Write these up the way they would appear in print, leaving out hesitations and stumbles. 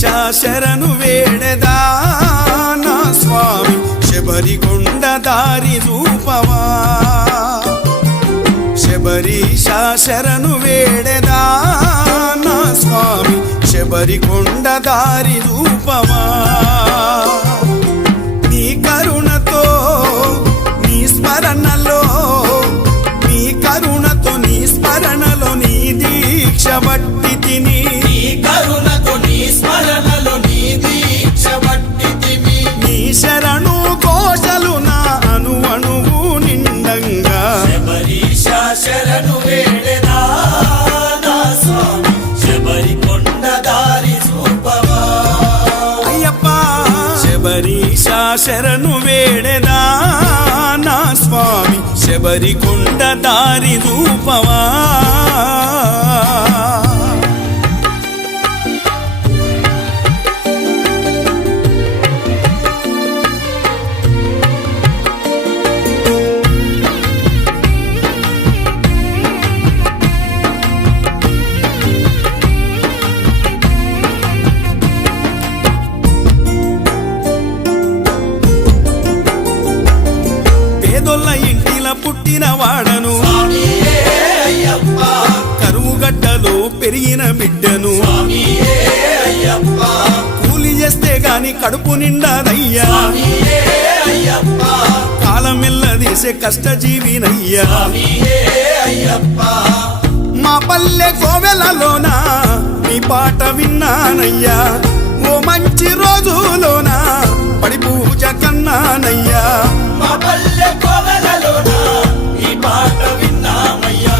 శరణు వేడెదా నా స్వామి శబరికొండ దారి రూపవా శబరీశ శరణు వేడెదా నా స్వామి శబరికొండ దారి రూపవా నీ కరుణతో నీ స్మరణలో నీ కరుణతో నీ స్మరణలో నీ దీక్ష బట్టి తిని కరుణతో నీ స్మరణలో నీ దీక్ష బట్టి తిని నీ శరణు కోశలు నా అణువణువు నిండంగా శబరీశ శరణు వేడెదా నా స్వామి శబరికొండ దారి చూపవా అయ్యప్ప శబరీశ శరణు వేడెదా నా స్వామి శబరికొండ దారి రూపవా పేదొల్ల ఇంటిల పుట్టిన వాడను స్వామియే అయ్యప్ప కరువుగడ్డలో పెరిగిన బిడ్డను స్వామియే అయ్యప్ప కూలి చేస్తే గాని కడుపు నిండాదయ్యా స్వామియే అయ్యప్ప కాలమెల్లదీసే కష్టజీవినయ్యా స్వామియే అయ్యప్ప మా పల్లె కోవెలలోన నీ పాట విన్నానయ్యా ఓ మంచి రోజులోన పడి పూజ కన్నానయ్యా మా పల్లె కోవెలలోన ఈ పాట విన్నామయ్యా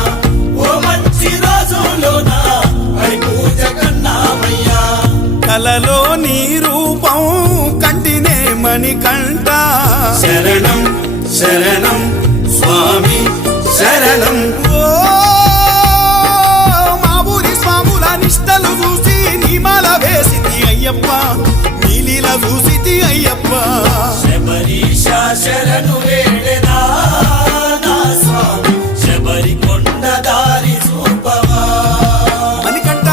ఓ మంచి రోజులోన హరి పూజ కన్నామయ్యా కలలో నీ రూపం కంటినే మణికంఠ శరణం శరణం స్వామి శరణం ఓ మా ఊరి స్వాముల నిష్టలు చూసి నీమాల వేసితి అయ్యప్ప నీలీల చూసితి అయ్యప్ప శబరీశ శరణు వేడెదా నా స్వామి శబరికొండ దారి చూపవా మణికంఠ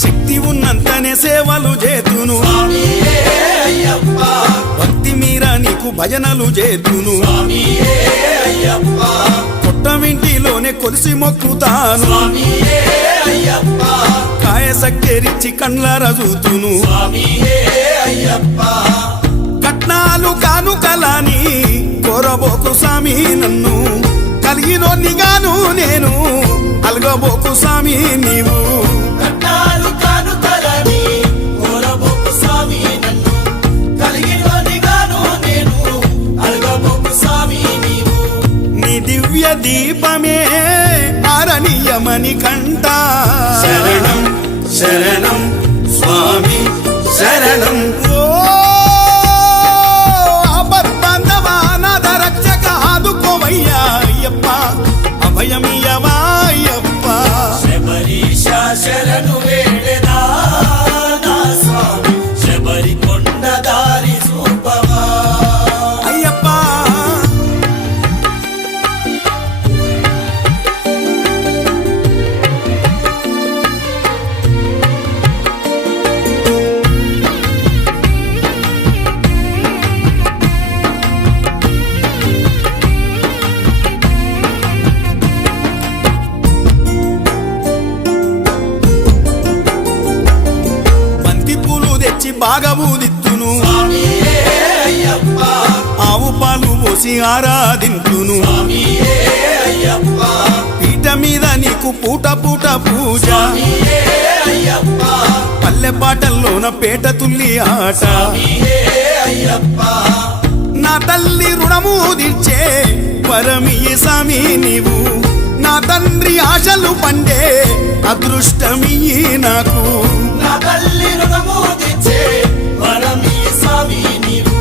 శక్తి ఉన్నంతనే సేవలు చేతును స్వామియే అయ్యప్ప భక్తి మీర నీకు భజనలు చేతును స్వామియే అయ్యప్ప పుట్టమింటిలోనే కొలిసి మొక్కుతాను స్వామియే అయ్యప్ప కాయ సక్కెరిచ్చి కండ్లార చూతును స్వామియే అయ్యప్ప కట్నాలు కానుకలాని కోరబోకు స్వామి నన్ను కలిగినోనిగాను నేను అలగబోకు స్వామి నీవు కట్టాలు కానుకలని కోరబోకు స్వామి నన్ను కలిగినోనిగాను నేను అలగబోకు స్వామి నీవు నీ దివ్య దీపమే ఆరణీయమని కంట శరణం శరణం స్వామి శరణం ఓ ఆపద్బాంధవానాథ రక్షక ఆదుకోవయ్యా అయ్యప్ప అభయమియవా అయ్యప్ప శబరీశ శరణు వేడెదా నా స్వామి శబరికొండ దారి చూపవా అయ్యప్ప బంతి పూలు తెచ్చి బాగా ఊదిత్తును స్వామియే అయ్యప్ప ఆవు పాలు పోసి ఆరాధింతును స్వామియే అయ్యప్ప పీట మీద నీకు పూట పూట పూజ స్వామియే అయ్యప్ప పల్లె పాటల్లోన పేట తుల్లి ఆట స్వామియే అయ్యప్ప నా తల్లి రుణము తీర్చే పరమియ స్వామి నీవు నా తండ్రి ఆశలు పండే అదృష్టమియ్యి నాకు నా తల్లి రుణము తెచ్చే వరమీ స్వామి నీవు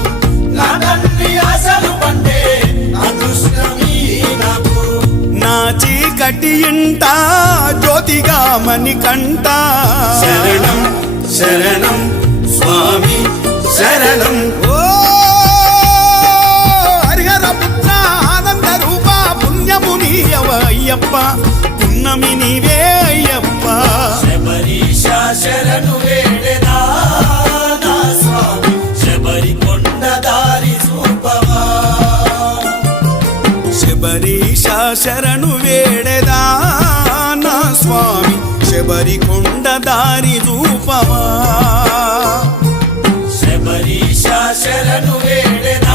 నా తండ్రి ఆశలు పండే అదృష్టమీ నాకు నా చీకటి ఇంట జ్యోతి మణికంఠ శరణం శరణం స్వామి శరణం ఓ హరిహర పుత్ర ఆనంద రూప పుణ్యము నీయవ అయ్యప్ప పున్నమి నీవే అయ్యప్ప శబరీశ శరణు వేడెదా నా స్వామి శబరి కొండ దారి చూపవా శబరీశ శరణు వేడెదా నా స్వామి శబరి కొండ దారి రూపమా శబరీశ శరణు వేడెదా